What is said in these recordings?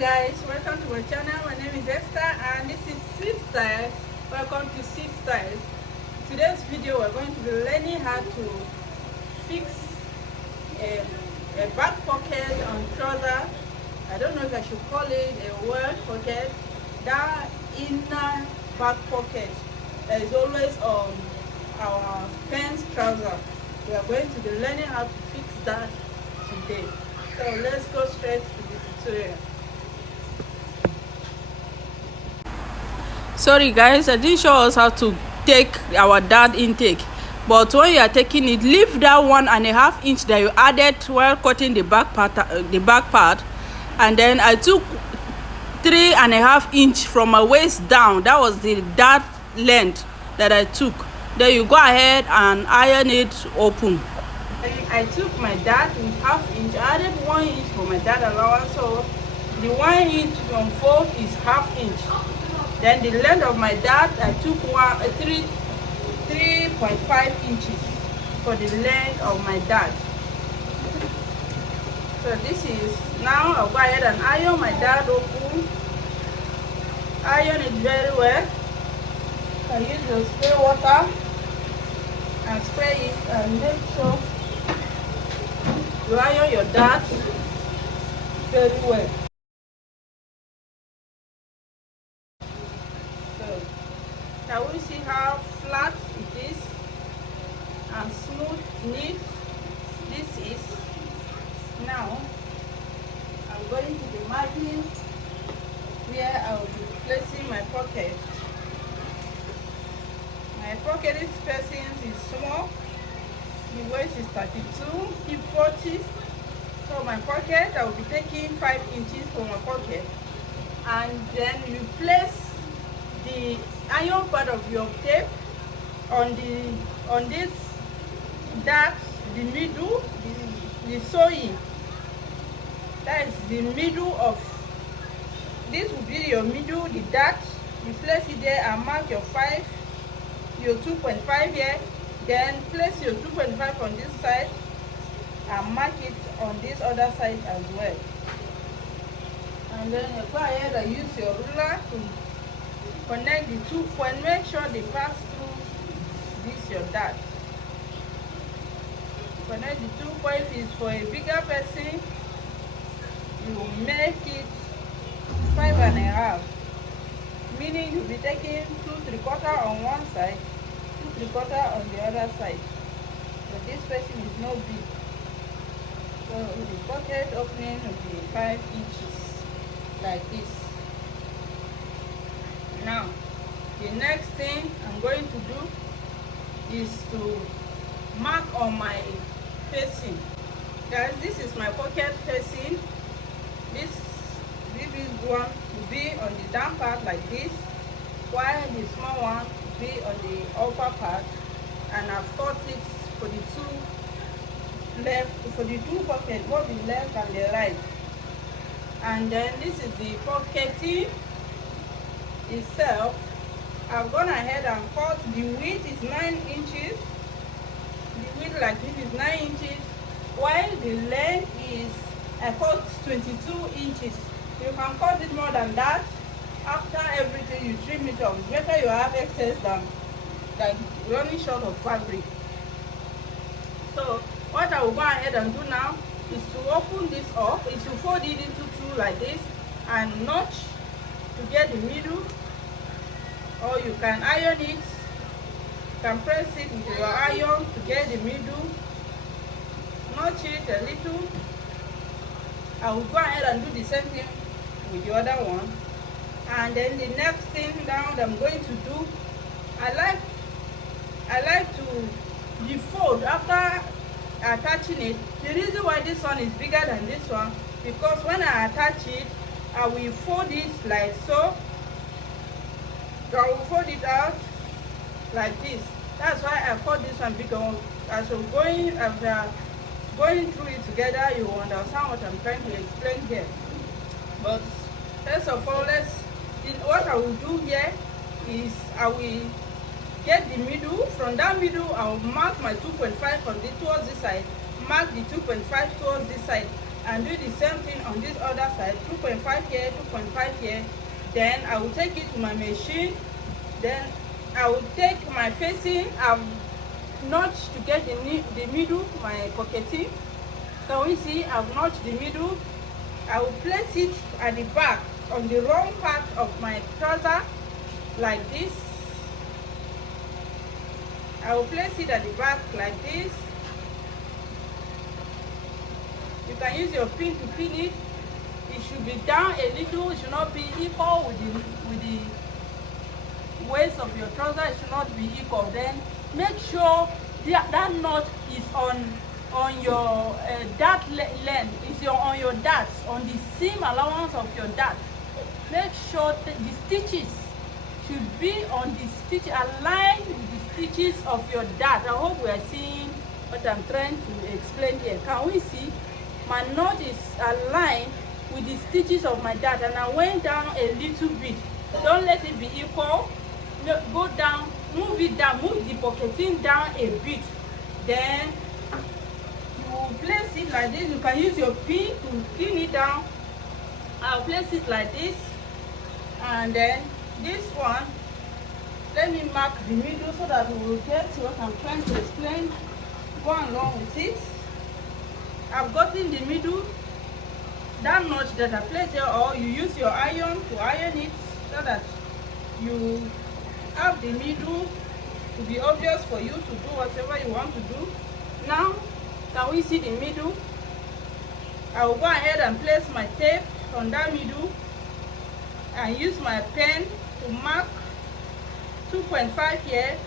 guys, welcome to my channel. My name is Esther and this is Seed Styles. Welcome to Seed Styles. Today's video we're going to be learning how to fix a back pocket on trouser. I don't know if I should call it a word pocket. That inner back pocket that is always on our pants trouser. We are going to be learning how to fix that today. So let's go straight to the tutorial. Sorry guys, I didn't show us how to take our dart intake, but when you are taking it, leave that 1.5 inch that you added while cutting the back part, and then I took 3.5 inch from my waist down. That was the dart length that I took. Then you go ahead and iron it open. I took my dart with 1/2 inch. I added 1 inch for my dart allowance, so the 1 inch from fold is 1/2 inch. Then the length of my dart, I took 3.5 inches for the length of my dart. So this is, now I'll go ahead and iron my dart open. Iron it very well. I use the spray water and spray it and make sure you iron your dart very well. Can we see how flat it is and smooth, neat this is? Now I'm going to the margin where I will be placing my pocket. My pocket spacing is small. The waist is 32, hip 40. So my pocket, I will be taking 5 inches for my pocket, and then you place the iron part of your tape on this dart, the middle, the sewing. That is the middle of this will be your middle, the dart. You place it there and mark your 5, your 2.5 here. Then place your 2.5 on this side and mark it on this other side as well. And then you go ahead and use your ruler to connect the 2 points. Make sure they pass through this your dart. Connect the 2 points. Is for a bigger person, you make it 5.5, meaning you'll be taking 2 3/4 on one side, 2 3/4 on the other side. But this person is no big, so the pocket opening will be 5 inches like this. Now the next thing I'm going to do is to mark on my facing. Guys, this is my pocket facing. This big one will be on the down part like this, while the small one will be on the upper part. And I've cut it for the two pockets, both the left and the right. And then this is the pocketing itself. I've gone ahead and cut. The width is 9 inches. The width like this is 9 inches, while the length is, I cut 22 inches. You can cut it more than that. After everything, you trim it off. It's better you have excess than running short of fabric. So what I will go ahead and do now is to open this up, is to fold it into 2 like this and notch to get the middle, or you can iron it. You can press it with your iron to get the middle. Notch it a little. I will go ahead and do the same thing with the other one. And then the next thing now that I'm going to do, I like to defold after attaching it. The reason why this one is bigger than this one, because when I attach it, I will fold it like so. I will fold it out like this. That's why I cut this one bigger. As we're going through it together, you will understand what I'm trying to explain here. But first of all, what I will do here is I will get the middle. From that middle, I will mark my 2.5 towards this side, mark the 2.5 towards this side, and do the same thing on this other side. 2.5 here, 2.5 here. Then I will take it to my machine. Then I will take my facing. I've notched to get the middle, my pocketing. So we see I've notched the middle. I will place it at the back on the wrong part of my trouser like this. I will place it at the back like this. You can use your pin to pin it. It should be down a little. It should not be equal with the waist of your trouser. It should not be equal. Then make sure that knot is on your dart length. It's on your darts, on the seam allowance of your dart. Make sure that the stitches should be on the stitch, aligned with the stitches of your dart. I hope we are seeing what I'm trying to explain here. Can we see? My knot is aligned with the stitches of my dart, and I went down a little bit. Don't let it be equal. Go down, move it down, move the pocketing down a bit. Then you place it like this. You can use your pin to pin it down. I'll place it like this, and then this one, let me mark the middle so that we will get what I'm trying to explain. Go along with it. I've gotten the middle, that notch that I placed there, or you use your iron to iron it so that you have the middle to be obvious for you to do whatever you want to do. Now, can we see the middle? I will go ahead and place my tape on that middle and use my pen to mark 2.5 here,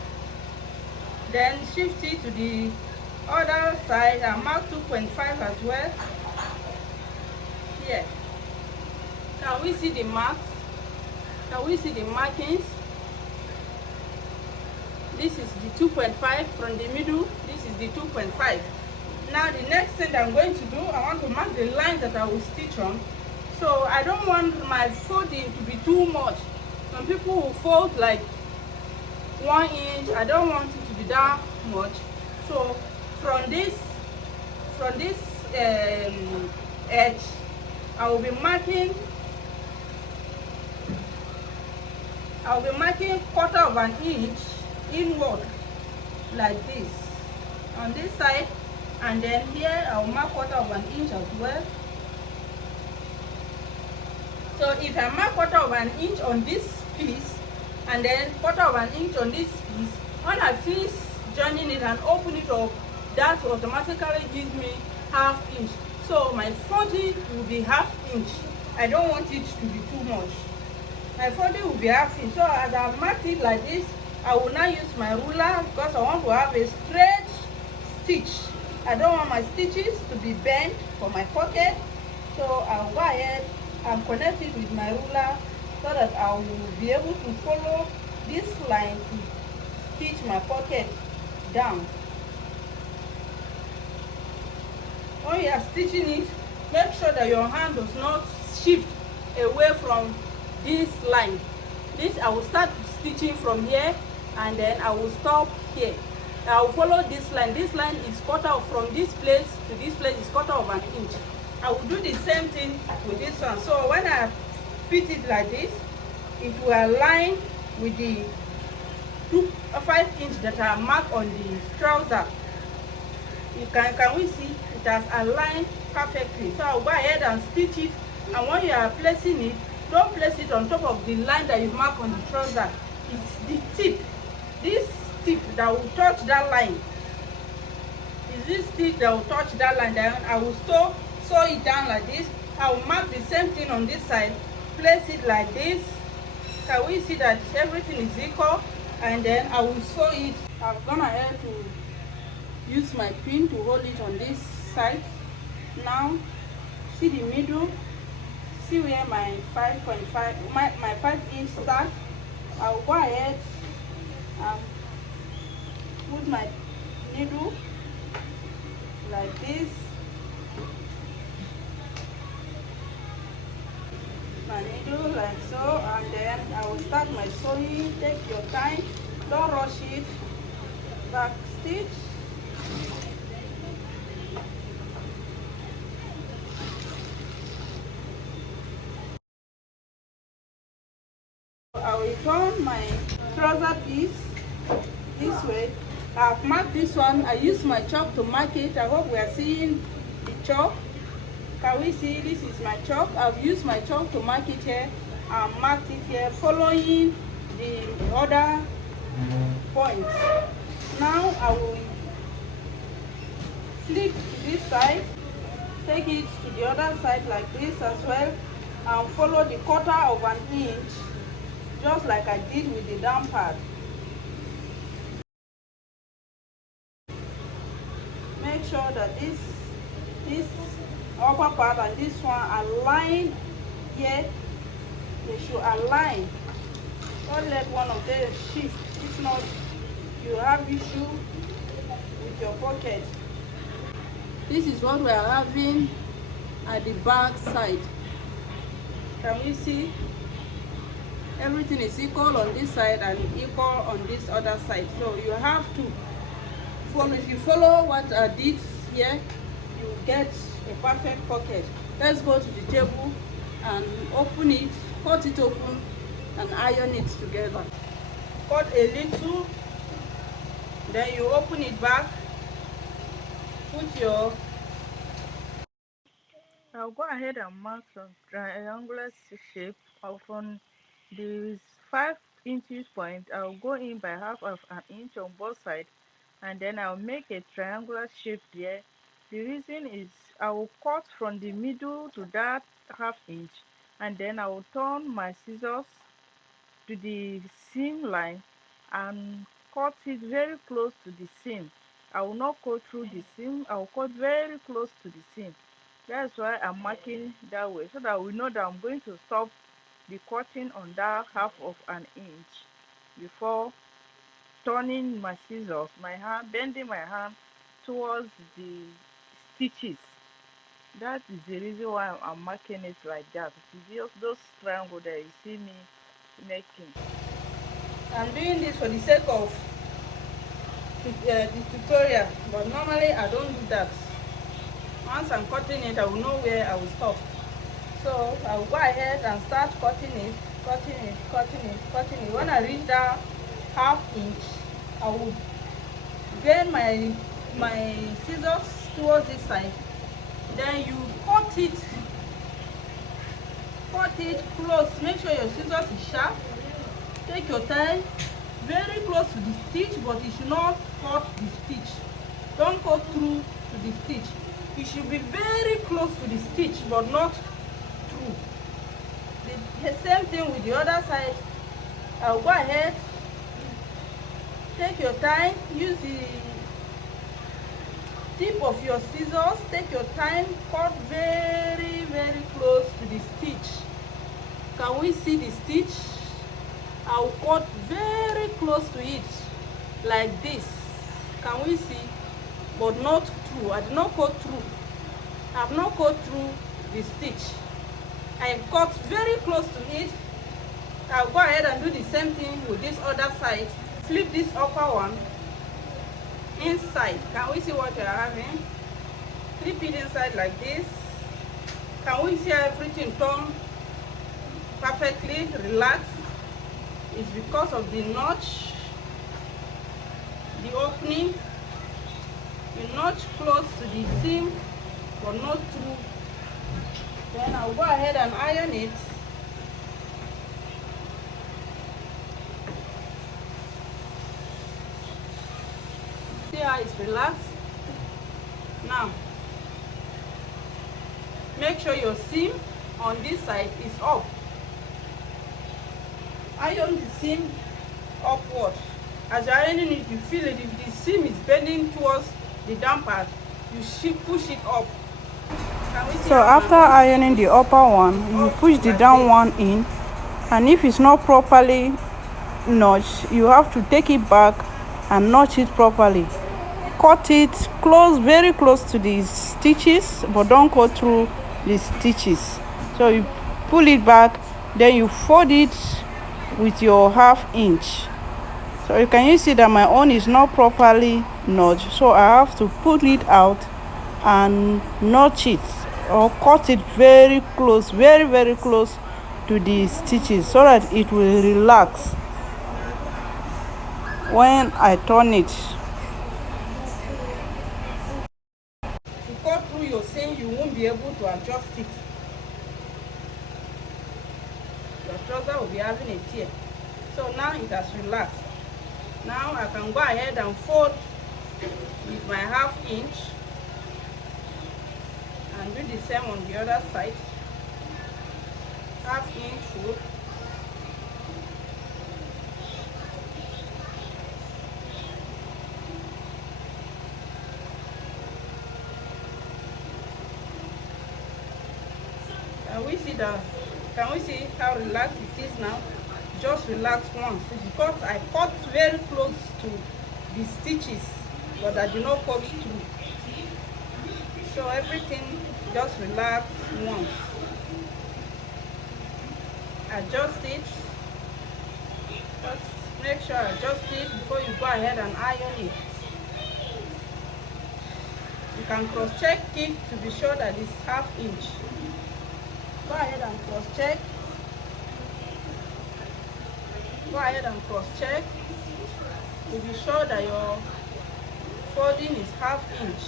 then shift it to the other side and mark 2.5 as well here. Can we see the marks? Can we see the markings? This is the 2.5 from the middle. This is the 2.5. Now the next thing I'm going to do, I want to mark the lines that I will stitch on. So I don't want my folding to be too much. Some people will fold like 1 inch. I don't want it to be that much. So from this edge, I will be marking 1/4 of an inch inward like this on this side, and then here I will mark 1/4 of an inch as well. So if I mark 1/4 of an inch on this piece and then 1/4 of an inch on this piece, when I finish joining it and open it up, that automatically gives me 1/2 inch. So my folding will be 1/2 inch. I don't want it to be too much. My folding will be 1/2 inch. So as I mark it like this, I will now use my ruler because I want to have a straight stitch. I don't want my stitches to be bent for my pocket. So I'll go ahead and connect it with my ruler so that I will be able to follow this line to stitch my pocket down. When you are stitching it, make sure that your hand does not shift away from this line. This I will start stitching from here, and then I will stop here. I will follow this line. This line is 1/4 from this place to this place is 1/4 of an inch. I will do the same thing with this one. So when I fit it like this, it will align with the 5 inch that I mark on the trouser. You can we see it has aligned perfectly. So I'll go ahead and stitch it, and when you are placing it, don't place it on top of the line that you mark on the trouser. It's the tip, this tip that will touch that line. It's this tip that will touch that line. Then I will sew it down like this. I will mark the same thing on this side, place it like this. Can we see that everything is equal? And then I will sew it. I've gone ahead to use my pin to hold it on this side. Now see the middle, see where my 5.5 my 5 inch start. I'll go ahead and put my needle like this, my needle like so, and then I will start my sewing. Take your time, don't rush it. Back stitch, I will turn my trouser piece this way. I've marked this one. I use my chalk to mark it. I hope we are seeing the chalk. Can we see? This is my chalk. I've used my chalk to mark it here and marked it here, following the other points. Now I will flip to this side, take it to the other side like this as well, and follow the 1/4 of an inch, just like I did with the down part. Make sure that this upper part and this one align here. They should align. Don't let one of them shift. If not, you have issue with your pocket. This is what we are having at the back side. Can we see? Everything is equal on this side and equal on this other side. So you have to follow. If you follow what I did here, you get a perfect pocket. Let's go to the table and open it, cut it open, and iron it together. Cut a little, then you open it back. Put your... I'll go ahead and mark some triangular shape on the 5 inches point. I'll go in by half of an inch on both sides, and then I'll make a triangular shape there. The reason is I will cut from the middle to that half inch, and then I will turn my scissors to the seam line and cut it very close to the seam. I will not go through the seam, I will cut very close to the seam. That's why I'm marking that way, so that we know that I'm going to stop the cutting on that half of an inch before turning my scissors, my hand, bending my hand towards the stitches. That is the reason why I'm marking it like that. It's just those triangles that you see me making. I'm doing this for the sake of the tutorial, but normally I don't do that. Once I'm cutting it, I will know where I will stop. So I will go ahead and start cutting it, cutting it, cutting it, cutting it. When I reach that half inch, I will bend my scissors towards this side. Then you cut it close. Make sure your scissors is sharp. Take your time, very close to the stitch, but you should not cut the stitch. Don't cut through to the stitch. You should be very close to the stitch, but not through. The same thing with the other side. I'll go ahead, take your time, use the tip of your scissors, take your time, cut very close to the stitch. Can we see the stitch? I'll cut very close to it like this. Can we see? But not through. I did not cut through. I have not cut through the stitch. I cut very close to it. I'll go ahead and do the same thing with this other side. Flip this upper one inside. Can we see what you're having? Flip it inside like this. Can we see everything turn perfectly? Relax. It's because of the notch, the opening. You notch close to the seam, but not through. Then I'll go ahead and iron it. See how it's relaxed? Now, make sure your seam on this side is up. Iron the seam upward. As you're ironing it, you feel it. If the seam is bending towards the down part, you push it up. So after ironing the upper one, you push the down one in, and if it's not properly notched, you have to take it back and notch it properly. Cut it close, very close to the stitches, but don't go through the stitches. So you pull it back, then you fold it with your half inch. So you can see that my own is not properly notched, so I have to pull it out and notch it or cut it very close, very close to the stitches so that it will relax when I turn it. To cut through your seam, you won't be able to adjust it. Your trouser will be having a tear. So now it has relaxed. Now I can go ahead and fold with my 1/2 inch and do the same on the other side. 1/2 inch fold. Can we see how relaxed it is now? Just relax once. It's because I cut very close to the stitches, but I did not cut through. So everything just relax once. Adjust it. Just make sure adjust it before you go ahead and iron it. You can cross check it to be sure that it's 1/2 inch. Go ahead and cross check. Go ahead and cross check to be sure that your folding is 1/2 inch.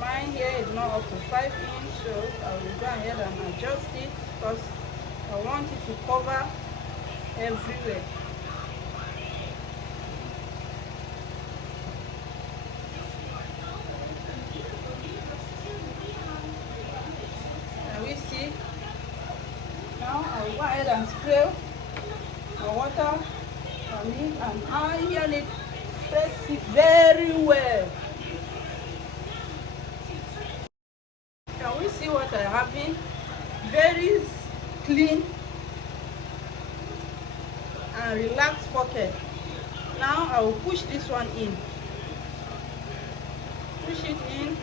Mine here is not up to 5 inch, so I will go ahead and adjust it because I want it to cover everywhere. Can we see? Now I will go ahead and spray my water on it and iron it. Press it very well. Can we see what I have in? Very clean and relaxed pocket. Now I will push this one in. Push it in.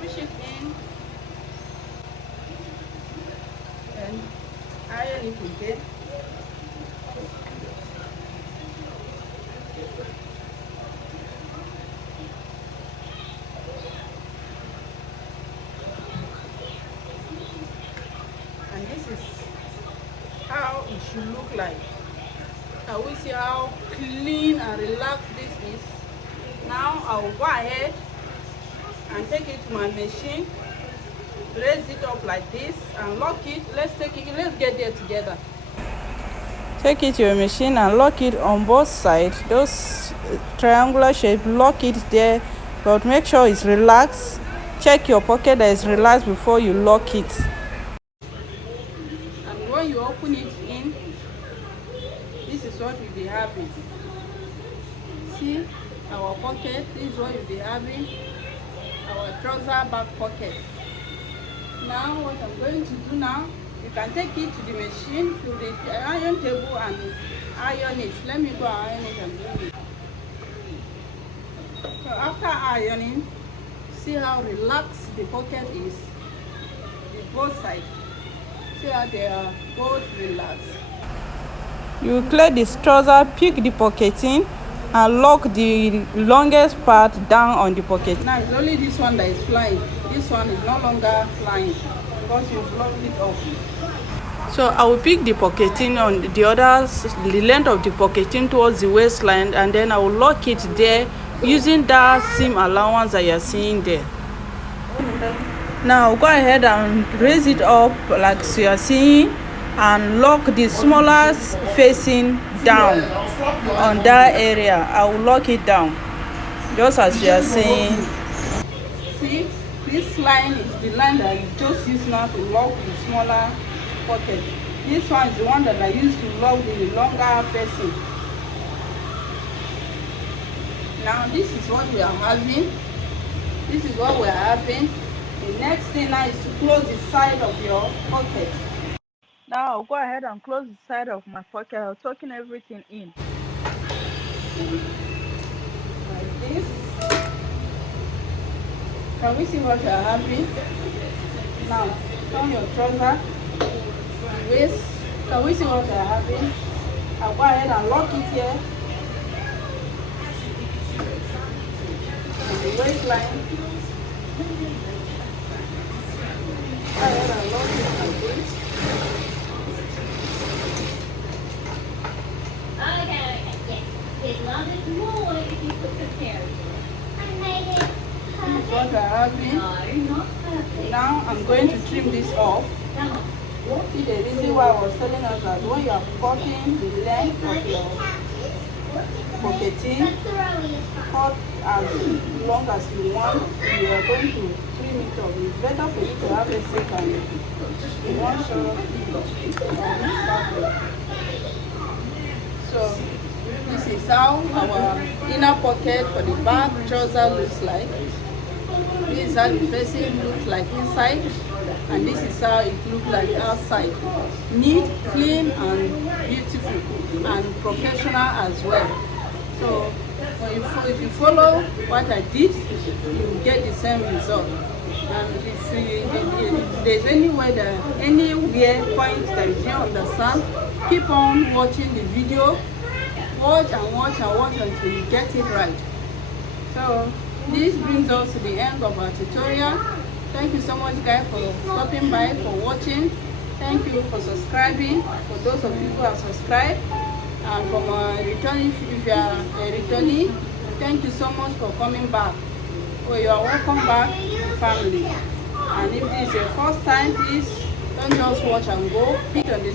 Push it in. And iron it again. And this is how it should look like. Can we see how clean and relaxed this is? Now I will go ahead and take it to my machine, raise it up like this and lock it. Let's get there together. Take it to your machine and lock it on both sides. Those triangular shape, lock it there, but make sure it's relaxed. Check your pocket that is relaxed before you lock it. And when you open it in, this is what you'll be having. See our pocket, this is what you'll be having. Our trouser back pocket. Now what I'm going to do now, you can take it to the machine, to the iron table and iron it. Let me go iron it and bring it. So after ironing, see how relaxed the pocket is. Both sides. See how they are both relaxed. You clear this trouser, pick the pocketing and lock the longest part down on the pocket. Now it's only this one that is flying. This one is no longer flying because you've locked it up. So I will pick the pocketing on the length of the pocketing towards the waistline, and then I will lock it there using that seam allowance that you're seeing there. Now go ahead and raise it up like you are seeing and lock the smallest facing down on that area. I will lock it down just as you are seeing. See, this line is the line that you just use now to lock the smaller pocket. This one is the one that I used to lock the longer facing. Now this is what we are having. This is what we are having. The next thing now is to close the side of your pocket. Now I'll go ahead and close the side of my pocket. I'll tucking everything in. Like this. Can we see what you are having? Now, turn your trouser, waist. Can we see what you are having? I'll go ahead and lock it here. And the waist neckline. I had a lot of this. Okay, yes. They'd love it more if you put some hair in it. I made it This is what I have in. No, not perfect. Now I'm going to trim this off. Come on. See, the reason why I was telling us that when you are cutting the length of your pocketing, cut as long as you want, you are going to trim it off. It's better for you to have a second one shot. So this is how our inner pocket for the back trouser looks like. This is how the facing looks like inside, and this is how it looks like outside. Neat, clean, and beautiful, and professional as well. So if you follow what I did, you will get the same result. And if there's anywhere point that you don't understand, keep on watching the video. Watch and watch and watch until you get it right. So this brings us to the end of our tutorial. Thank you so much, guys, for stopping by, for watching. Thank you for subscribing, for those of you who have subscribed. And from returning, if you are a returnee, thank you so much for coming back. Well, you are welcome back to family. And if this is your first time, please don't just watch and go. Hit on the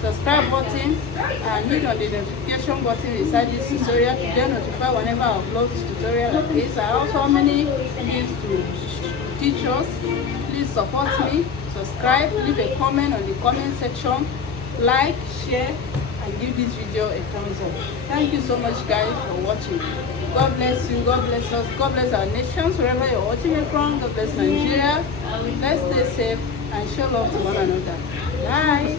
subscribe button and hit on the notification button inside this tutorial to get notified whenever I upload tutorial like this. I also have many things to teach us. Please support me, subscribe, leave a comment on the comment section, like, share, and give this video a thumbs up. Thank you so much, guys, for watching. God bless you, God bless us, God bless our nations wherever you're watching it from. God bless Nigeria. Let's stay safe and show love to one another. Bye.